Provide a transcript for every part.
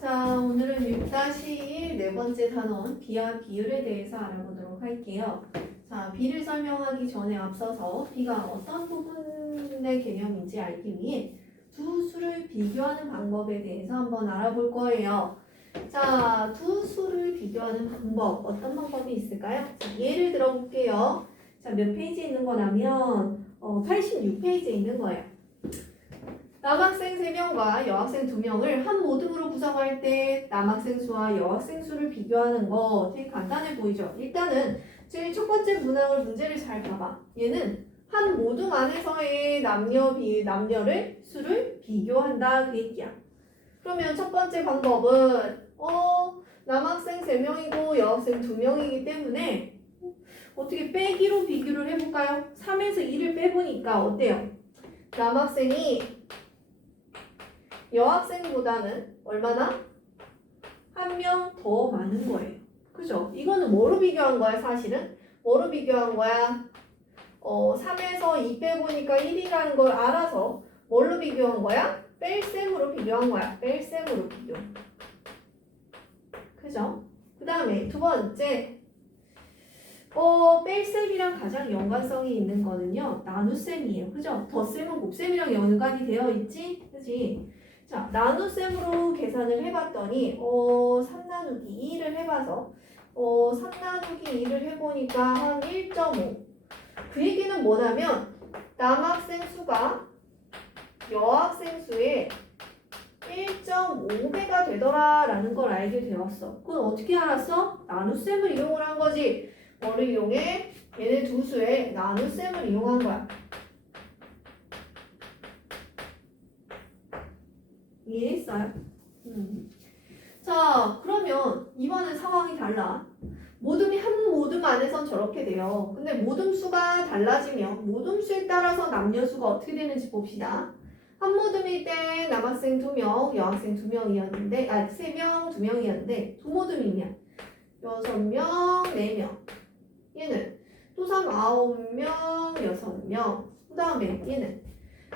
자, 오늘은 6-1 네 번째 단원 비와 비율에 대해서 알아보도록 할게요. 자, 비를 설명하기 전에 앞서서 비가 어떤 부분의 개념인지 알기 위해 두 수를 비교하는 방법에 대해서 한번 알아볼 거예요. 자, 두 수를 비교하는 방법, 어떤 방법이 있을까요? 자, 예를 들어 볼게요. 자, 몇 페이지에 있는 거냐면 86페이지에 있는 거예요. 남학생 3명과 여학생 2명을 한 모듬으로 구성할 때 남학생 수와 여학생 수를 비교하는 거 되게 간단해 보이죠? 일단은 제일 첫 번째 문제를 잘 봐봐. 얘는 한 모듬 안에서의 남녀를 수를 비교한다 그 얘기야. 그러면 첫 번째 방법은 남학생 3명이고 여학생 2명이기 때문에 어떻게 빼기로 비교를 해볼까요? 3에서 2를 빼보니까 어때요? 남학생이 여학생보다는 얼마나? 한 명 더 많은 거예요. 그죠? 이거는 뭐로 비교한 거야, 사실은? 뭐로 비교한 거야? 3에서 2 빼보니까 1이라는 걸 알아서 뭘로 비교한 거야? 뺄셈으로 비교한 거야. 뺄셈으로 비교. 그죠? 그 다음에 두 번째. 뺄셈이랑 가장 연관성이 있는 거는요, 나눗셈이에요. 그죠? 덧셈은 곱셈이랑 연관이 되어 있지? 그지? 자, 나눗셈으로 계산을 해봤더니 3 나누기 2를 해봐서 3 나누기 2를 해보니까 한 1.5. 그 얘기는 뭐냐면 남학생 수가 여학생 수의 1.5배가 되더라라는 걸 알게 되었어. 그건 어떻게 알았어? 나눗셈을 이용을 한 거지. 뭐를 이용해? 얘네 두 수의 나눗셈을 이용한 거야. 이해했어요? 자, 그러면 이번엔 상황이 달라. 모듬이 한 모듬 안에선 저렇게 돼요. 근데 모듬 수가 달라지면 모듬 수에 따라서 남녀 수가 어떻게 되는지 봅시다. 한 모듬일 때 남학생 2명, 여학생 2명이었는데 3명, 2명이었는데 두 모듬이면 6명, 4명. 얘는 또 3, 9명, 6명. 그 다음에 얘는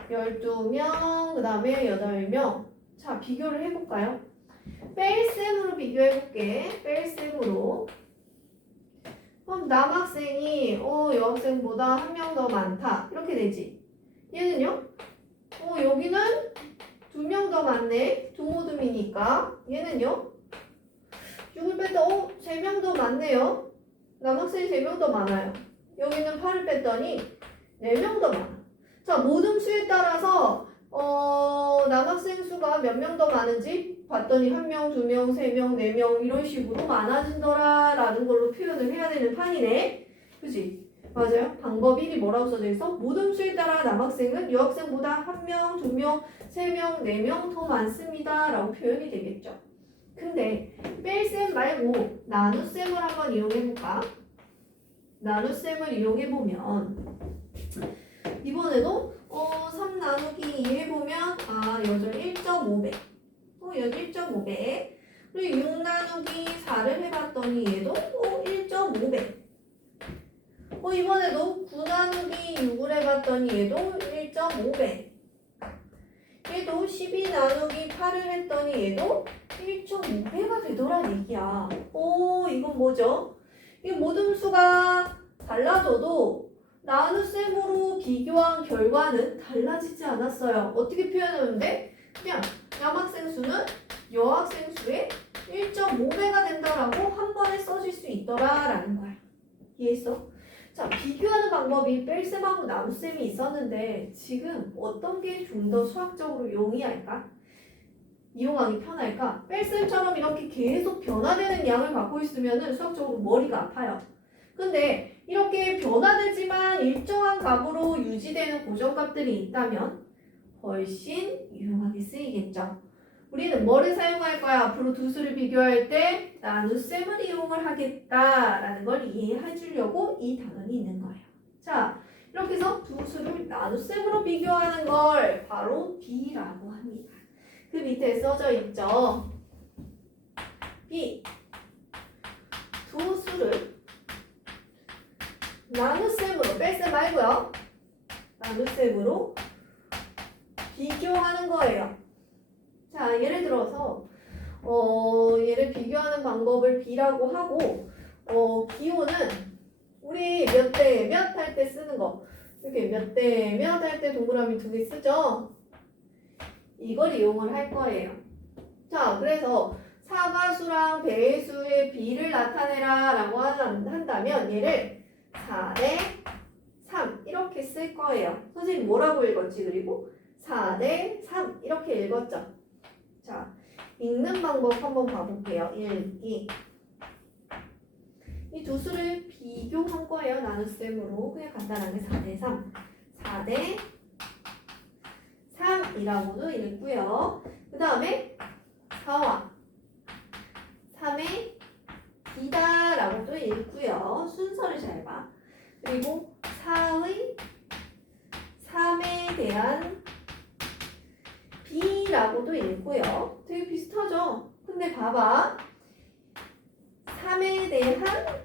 12명, 그 다음에 8명. 자, 비교를 해볼까요? 뺄셈으로 비교해볼게. 뺄셈으로. 그럼 남학생이 여학생보다 한 명 더 많다. 이렇게 되지. 얘는요? 여기는 2명 더 많네. 두 모듬이니까. 얘는요? 6을 뺐다. 3명 더 많네요. 남학생이 3명 더 많아요. 여기는 8을 뺐더니 4명 더 많아. 자, 모듬 수에 따라서 남학생 수가 몇 명 더 많은지 봤더니 1명, 2명, 3명, 4명 이런 식으로 많아진더라 라는 걸로 표현을 해야 되는 판이네. 그치? 맞아요? 방법 1이 뭐라고 써져 있어? 모듬 수에 따라 남학생은 여학생보다 1명, 2명, 3명, 4명 더 많습니다 라고 표현이 되겠죠. 근데 뺄셈 말고 나눗셈을 한번 이용해볼까? 나눗셈을 이용해보면 이번에도 3 나누기 2 해보면 여전히 1.5배. 여기 1.5배. 그리고 6 나누기 4를 해봤더니 얘도 1.5배. 이번에도 9 나누기 6을 해봤더니 얘도 1.5배. 얘도 12 나누기 8을 했더니 얘도 1.5배가 되더란 얘기야. 이건 뭐죠? 이 모듬수가 달라져도 나눗셈으로 비교한 결과는 달라지지 않았어요. 어떻게 표현하는데? 그냥 남학생 수는 여학생 수의 1.5배가 된다라고 한 번에 써질 수 있더라라는 거야. 이해했어? 자, 비교하는 방법이 뺄셈하고 나눗셈이 있었는데 지금 어떤 게 좀 더 수학적으로 이용하기 편할까? 뺄셈처럼 이렇게 계속 변화되는 양을 갖고 있으면 수학적으로 머리가 아파요. 근데 이렇게 변화되지만 일정한 값으로 유지되는 고정값들이 있다면 훨씬 유용하게 쓰이겠죠. 우리는 뭐를 사용할 거야? 앞으로 두 수를 비교할 때 나눗셈을 이용을 하겠다라는 걸 이해해 주려고 이 단원이 있는 거예요. 자, 이렇게 해서 두 수를 나눗셈으로 비교하는 걸 바로 B라고 합니다. 그 밑에 써져 있죠. B. 두 수를 나눗셈으로, 뺄셈 말고요. 나눗셈으로 비교하는 거예요. 자, 예를 들어서 얘를 비교하는 방법을 B라고 하고 기호는 우리 몇 대 몇 할 때 쓰는 거 이렇게 몇 대 몇 할 때 동그라미 2개 쓰죠? 이걸 이용을 할 거예요. 자, 그래서 사과수랑 배수의 비를 나타내라 라고 한다면 얘를 4대 3 이렇게 쓸 거예요. 선생님 뭐라고 읽었지? 그리고 4대 3 이렇게 읽었죠? 자, 읽는 방법 한번 봐볼게요. 읽기. 이 두 수를 비교한 거예요. 나눗셈으로. 그냥 간단하게 4대 3. 4대 3이라고도 읽고요. 그 다음에 4와 3의 B다라고도 읽고요. 순서를 잘 봐. 그리고 4의 3에 대한 B라고도 읽고요. 되게 비슷하죠? 근데 봐봐. 3에 대한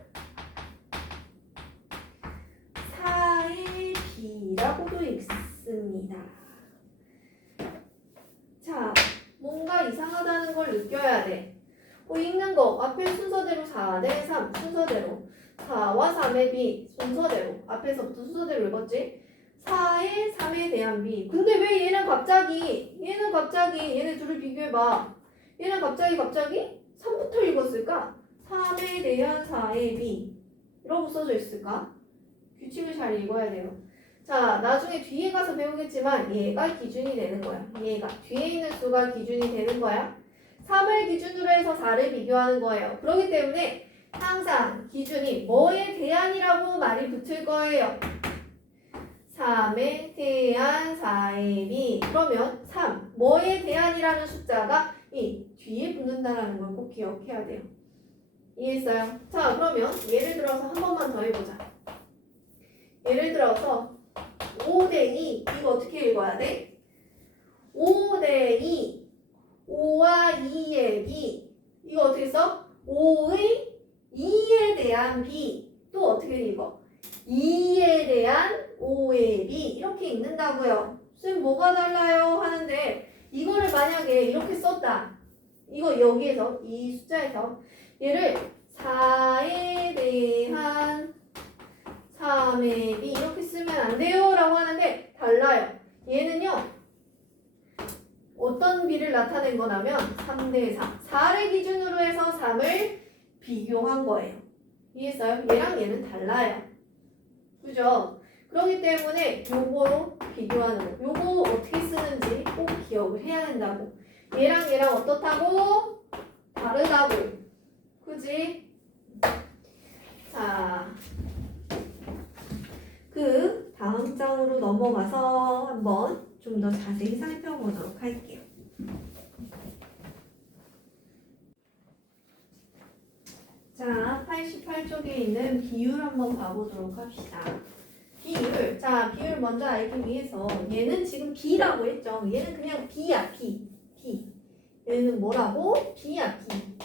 4의 B라고도 읽습니다. 자, 뭔가 이상하다는 걸 느껴야 돼. 읽는 거 앞에 순서대로 4대 3 순서대로 4와 3의 B 순서대로 앞에서부터 순서대로 읽었지? 4의 3에 대한 B. 근데 왜 얘는 갑자기 얘네 둘을 비교해봐. 얘는 갑자기 3부터 읽었을까? 3에 대한 4의 B 이러고 써져 있을까? 규칙을 잘 읽어야 돼요. 자, 나중에 뒤에 가서 배우겠지만 얘가 기준이 되는 거야. 얘가 뒤에 있는 수가 기준이 되는 거야. 3을 기준으로 해서 4를 비교하는 거예요. 그렇기 때문에 항상 기준이 뭐에 대한이라고 말이 붙을 거예요. 3에 대한 4의 B. 그러면 3 뭐에 대한이라는 숫자가 이 뒤에 붙는다는 걸 꼭 기억해야 돼요. 이해했어요? 자, 그러면 예를 들어서 한 번만 더 해보자. 예를 들어서 5대 2 이거 어떻게 읽어야 돼? 5대 2 5와 2의 B 이거 어떻게 써? 5의 2에 대한 B 또 어떻게 읽어? 2에 대한 5의 B 이렇게 읽는다고요. 쌤 뭐가 달라요? 하는데 이거를 만약에 이렇게 썼다. 이거 여기에서 이 숫자에서 얘를 4에 대한 3의 B 이렇게 쓰면 안 돼요 라고 하는데 달라요. 얘는요 어떤 B를 나타낸 거냐면 3대 3 4를 기준으로 해서 3을 비교한 거예요. 이해했어요? 얘랑 얘는 달라요. 그죠? 그렇기 때문에 요거로 비교하는 거 요거 어떻게 쓰는지 꼭 기억을 해야 된다고. 얘랑 얘랑 어떻다고? 다르다고. 그지? 자, 그 다음 장으로 넘어가서 한번 좀 더 자세히 살펴보도록 할게요. 자, 88쪽에 있는 비율 한번 봐보도록 합시다. 비율. 자, 비율 먼저 알기 위해서 얘는 지금 B라고 했죠. 얘는 그냥 B야, B. 얘는 뭐라고? B야, B.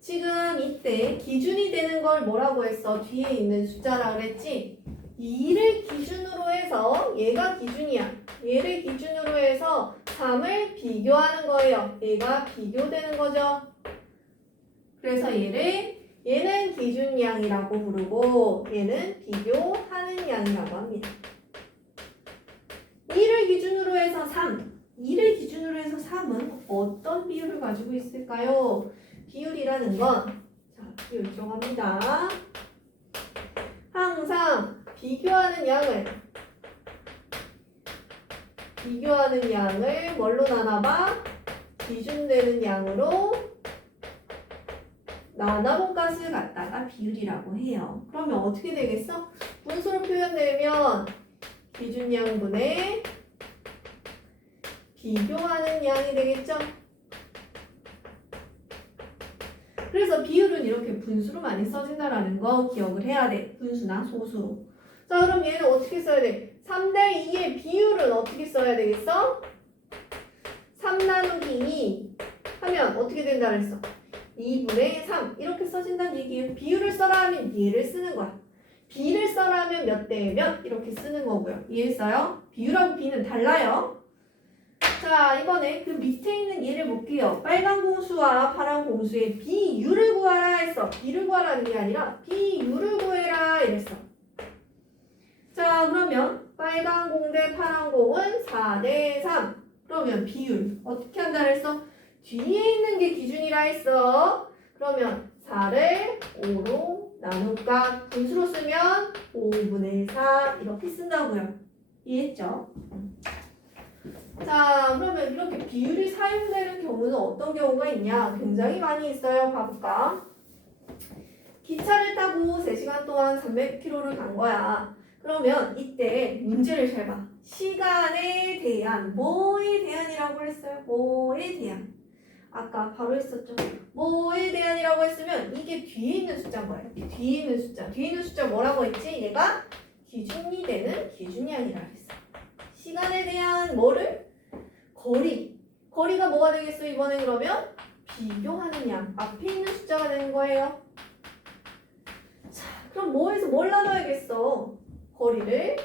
지금 이때 기준이 되는 걸 뭐라고 했어? 뒤에 있는 숫자라 그랬지? 2를 기준으로 해서 얘가 기준이야. 얘를 기준으로 해서 3을 비교하는 거예요. 얘가 비교되는 거죠. 그래서 얘는 기준량이라고 부르고 얘는 비교하는 양이라고 합니다. 2를 기준으로 해서 2를 기준으로 해서 3은 어떤 비율을 가지고 있을까요? 비율이라는 건 자, 비율 정합니다. 항상 비교하는 양을 뭘로 나눠봐? 기준되는 양으로 나눠본 값을 갖다가 비율이라고 해요. 그러면 어떻게 되겠어? 분수로 표현되면 기준양분의 비교하는 양이 되겠죠? 그래서 비율은 이렇게 분수로 많이 써진다라는 거 기억을 해야 돼. 분수나 소수로. 자, 그럼 얘는 어떻게 써야 돼? 3대 2의 비율은 어떻게 써야 되겠어? 3 나누기 2 하면 어떻게 된다 그랬어? 2분의 3 이렇게 써진다는 얘기예요. 비율을 써라 하면 얘를 쓰는 거야. B를 써라 하면 몇 대 몇 이렇게 쓰는 거고요. 이해했어요? 비율하고 B는 달라요. 자, 이번에 그 밑에 있는 얘를 볼게요. 빨간 공수와 파란 공수의 비율을 구하라 했어. 비를 구하라는 게 아니라 비율을 구해라 이랬어. 자, 그러면 빨간 공 대 파란 공은 4대 3. 그러면 비율 어떻게 한다 그랬어? 뒤에 있는 게 기준이라 했어. 그러면 4를 5로 나눌까? 분수로 쓰면 5분의 4 이렇게 쓴다고요. 이해했죠? 자, 그러면 이렇게 비율이 사용되는 경우는 어떤 경우가 있냐? 굉장히 많이 있어요. 봐볼까? 기차를 타고 3시간 동안 300km를 간 거야. 그러면 이때 문제를 잘 봐. 시간에 대한, 뭐에 대한이라고 했어요? 뭐에 대한. 아까 바로 했었죠. 뭐에 대한이라고 했으면 이게 뒤에 있는 숫자인 거예요. 뒤에 있는 숫자. 뒤에 있는 숫자 뭐라고 했지? 얘가 기준이 되는 기준량이라 했어. 시간에 대한 뭐를? 거리. 거리가 뭐가 되겠어? 이번에 그러면 비교하는 양. 앞에 있는 숫자가 되는 거예요. 자, 그럼 뭐에서 뭘 나눠야겠어? 거리를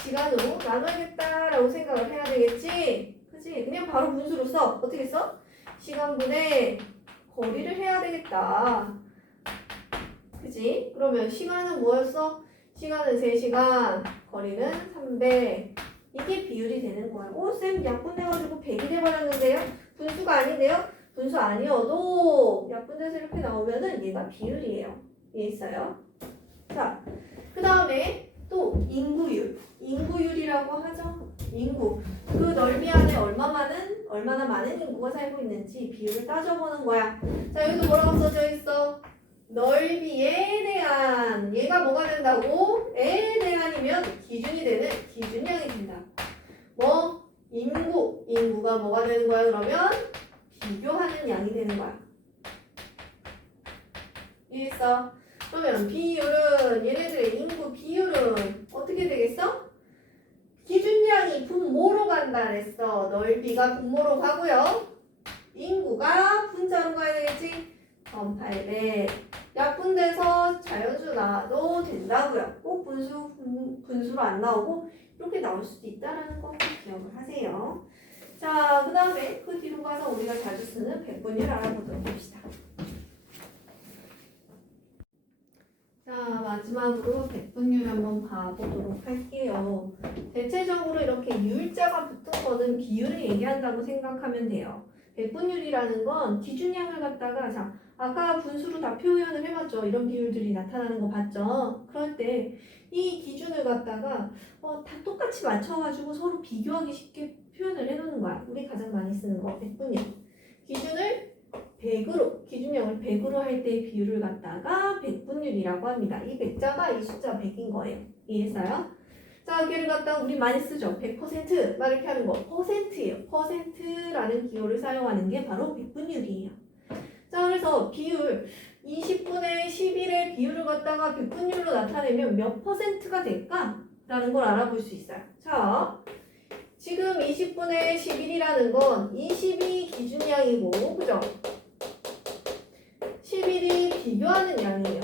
시간으로 나눠야겠다라고 생각을 해야 되겠지? 그치? 그냥 바로 분수로 써. 어떻게 써? 시간분의 거리를 해야 되겠다. 그치? 그러면 시간은 뭐였어? 시간은 3시간, 거리는 300. 이게 비율이 되는 거야. 오, 쌤 약분돼가지고 100이 돼버렸는데요? 분수가 아닌데요? 분수 아니어도 약분돼서 이렇게 나오면은 얘가 비율이에요. 이해했어요? 자, 그 다음에 또 인구율. 인구율이라고 하죠. 인구. 그 넓이 안에 얼마나 많은 인구가 살고 있는지 비율을 따져보는 거야. 자, 여기도 뭐라고 써져 있어? 넓이에 대한. 얘가 뭐가 된다고? 에 대한이면 기준이 되는 기준량이 된다. 뭐? 인구가 뭐가 되는 거야? 그러면 비교하는 양이 되는 거야. 이해했어? 그러면 비율은, 얘네들의 인구 비율은 어떻게 되겠어? 기준량이 분모로 간다 그랬어. 넓이가 분모로 가고요. 인구가 분자로 가야 되겠지? 1800. 약분돼서 자연수 나와도 된다고요. 꼭 분수로 안 나오고 이렇게 나올 수도 있다는 거 기억을 하세요. 자, 그 다음에 그 뒤로 가서 우리가 자주 쓰는 백분율 알아보도록 합시다. 자, 마지막으로 백분율 한번 봐보도록 할게요. 대체적으로 이렇게 유일자가 붙은 거는 비율을 얘기한다고 생각하면 돼요. 백분율이라는 건 기준량을 갖다가, 자, 아까 분수로 다 표현을 해봤죠. 이런 비율들이 나타나는 거 봤죠. 그럴 때 이 기준을 갖다가 다 똑같이 맞춰가지고 서로 비교하기 쉽게 표현을 해놓는 거야. 우리 가장 많이 쓰는 거 백분율. 기준을 100으로, 기준량을 100으로 할 때의 비율을 갖다가 백분율이라고 합니다. 이 100자가 이 숫자 100인 거예요. 이해했어요? 자, 걔를 갖다가 우리 많이 쓰죠. 100% 막 이렇게 하는 거 퍼센트예요. 퍼센트라는 기호를 사용하는 게 바로 백분율이에요. 자, 그래서 비율 20분의 11의 비율을 갖다가 백분율로 나타내면 몇 퍼센트가 될까? 라는 걸 알아볼 수 있어요. 자, 지금 20분의 11이라는 건 20이 기준량이고, 그죠? 11이 비교하는 양이에요.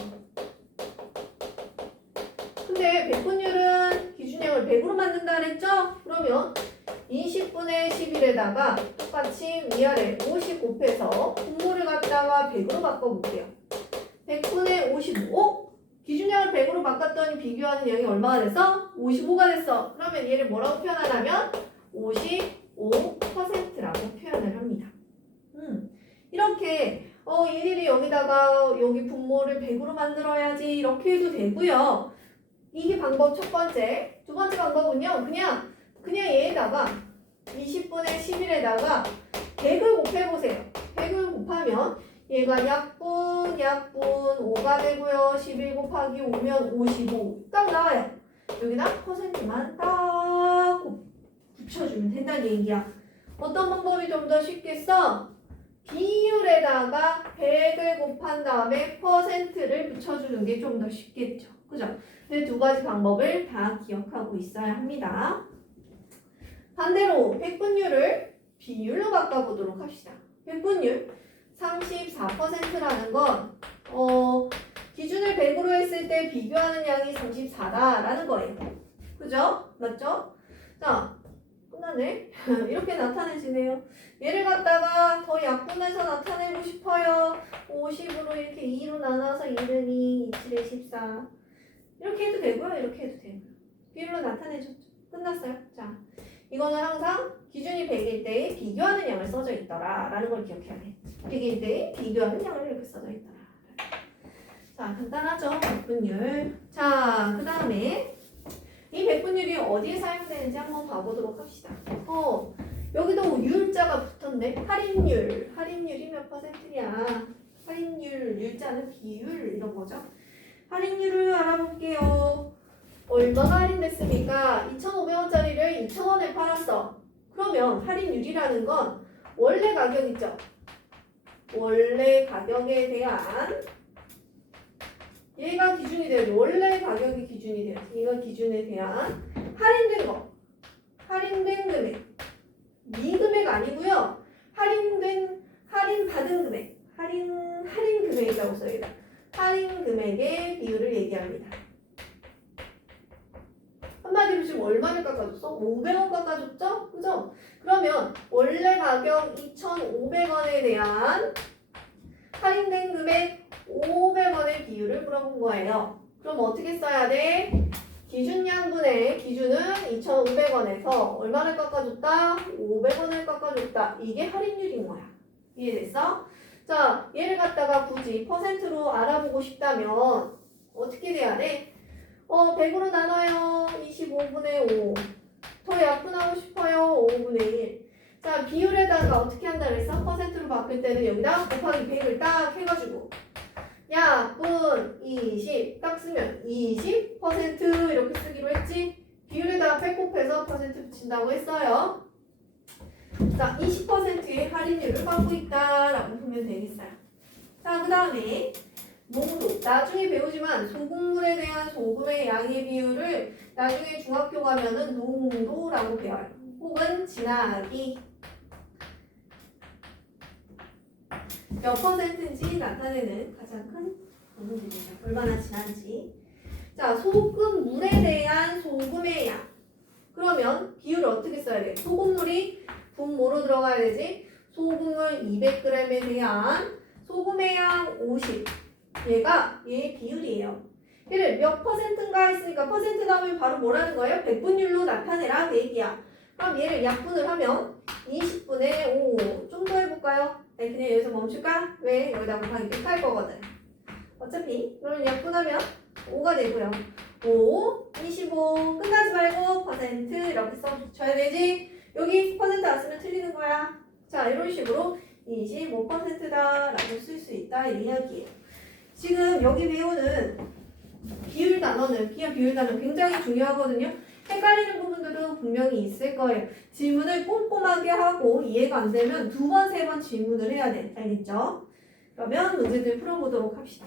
근데 백분율은 기준량을 100으로 만든다 그랬죠? 그러면 20분의 11에다가 똑같이 위아래 50 곱해서 분모를 갖다가 100으로 바꿔볼게요. 100분의 55? 기준량을 100으로 바꿨더니 비교하는 양이 얼마가 됐어? 55가 됐어. 그러면 얘를 뭐라고 표현하냐면 55%라고 표현을 합니다. 이렇게 일일이 여기다가 여기 분모를 100으로 만들어야지 이렇게 해도 되고요. 이게 방법 첫 번째. 두 번째 방법은요. 그냥 얘에다가 20분의 11에다가 100을 곱해보세요. 100을 곱하면 얘가 약분 5가 되고요. 11 곱하기 5면 55. 딱 나와요. 여기다 퍼센트만 딱 붙여주면 된다는 얘기야. 어떤 방법이 좀 더 쉽겠어? 비율에다가 100을 곱한 다음에 퍼센트를 붙여주는 게 좀 더 쉽겠죠. 그죠? 이 두 가지 방법을 다 기억하고 있어야 합니다. 반대로 백분율을 비율로 바꿔보도록 합시다. 백분율 34%라는 건 기준을 100으로 했을 때 비교하는 양이 34다라는 거예요. 그죠? 맞죠? 자, 끝나네. 이렇게 나타내지네요. 얘를 갖다가 더 약분해서 나타내고 싶어요. 50으로 이렇게 2로 나눠서 1은 2, 27에 14. 이렇게 해도 되고요. 이렇게 해도 되고요. 비율로 나타내줬죠. 끝났어요. 자, 이거는 항상 기준이 100일 때에 비교하는 양을 써져 있더라 라는 걸 기억해야 돼. 100일 때에 비교하는 양을 이렇게 써져 있더라. 자, 간단하죠. 백분율. 자, 그 다음에 이 백분율이 어디에 사용되는지 한번 봐보도록 합시다. 여기도 율자가 붙었네. 할인율이 몇 %냐? 할인율, 율자는 비율 이런 거죠. 할인율을 알아볼게요. 얼마가 할인됐습니까? 2,500원짜리를 2,000원에 팔았어. 그러면 할인율이라는 건 원래 가격 있죠? 원래 가격에 대한 얘가 기준이 돼야죠. 원래 가격이 기준이 돼요. 얘가 기준에 대한 할인된 거. 할인된 금액. 미금액 아니고요. 할인받은 금액. 할인 금액이라고 써야 돼. 할인 금액의 비율을 얘기합니다. 한마디로 지금 얼마를 깎아줬어? 500원 깎아줬죠? 그죠? 그러면 원래 가격 2,500원에 대한 할인된 금액 500원의 비율을 물어본 거예요. 그럼 어떻게 써야 돼? 기준양분의 기준은 2,500원에서 얼마를 깎아줬다? 500원을 깎아줬다. 이게 할인율인 거야. 이해됐어? 자, 얘를 갖다가 굳이 %로 알아보고 싶다면 어떻게 돼야 돼? 100으로 나눠요. 25분의 5. 더 약분하고 싶어요. 5분의 1. 자, 비율에다가 어떻게 한다 그랬어? %로 바꿀 때는 여기다 곱하기 100을 딱 해가지고 약분 20 딱 쓰면 20% 이렇게 쓰기로 했지? 비율에다가 100 곱해서 % 붙인다고 했어요. 자, 20%의 할인율을 받고 있다라고 보면 되겠어요. 자, 그 다음에 농도. 나중에 배우지만 소금물에 대한 소금의 양의 비율을 나중에 중학교 가면은 농도라고 배워요. 혹은 진하기. 몇 %인지 나타내는 가장 큰 부분들입니다. 얼마나 진한지. 자, 소금물에 대한 소금의 양. 그러면 비율을 어떻게 써야 돼? 소금물이 분모로 들어가야 되지. 소금물 200g에 대한 소금의 양 50. 얘가 얘의 비율이에요. 얘를 몇 %인가 했으니까 % 나오면 바로 뭐라는 거예요? 백분율로 나타내라 그 얘기야. 그럼 얘를 약분을 하면 20분의 5. 좀 더 해볼까요? 네, 그냥 여기서 멈출까? 왜? 여기다 곱하기 100 할 거거든. 어차피 그러면 약분하면 5가 되고요. 5, 25 끝나지 말고 % 이렇게 써줘야 되지. 여기 % 안 쓰면 틀리는 거야. 자, 이런 식으로 25%다 라고 쓸 수 있다 이 이야기예요. 지금 여기 배우는 비율 단어는 비율 단어 굉장히 중요하거든요. 헷갈리는 부분들은 분명히 있을 거예요. 질문을 꼼꼼하게 하고 이해가 안 되면 2번, 3번 질문을 해야 돼. 알겠죠? 그러면 문제들 풀어보도록 합시다.